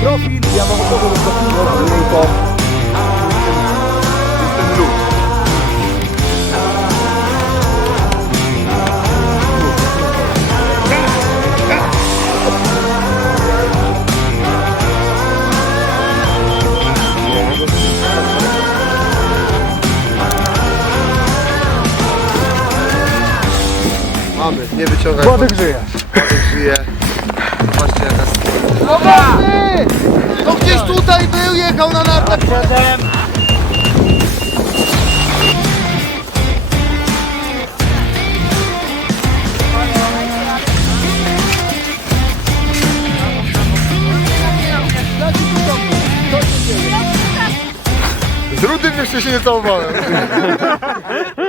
profil, ja mam osobę do profilu, to jestem lud. Mamy, nie wyciągaj. Władek żyje. Władek żyje. Patrzcie jaka Dobra! Gdzieś tutaj był, jechał na nartach. Z Rudym jeszcze się nie całowałem.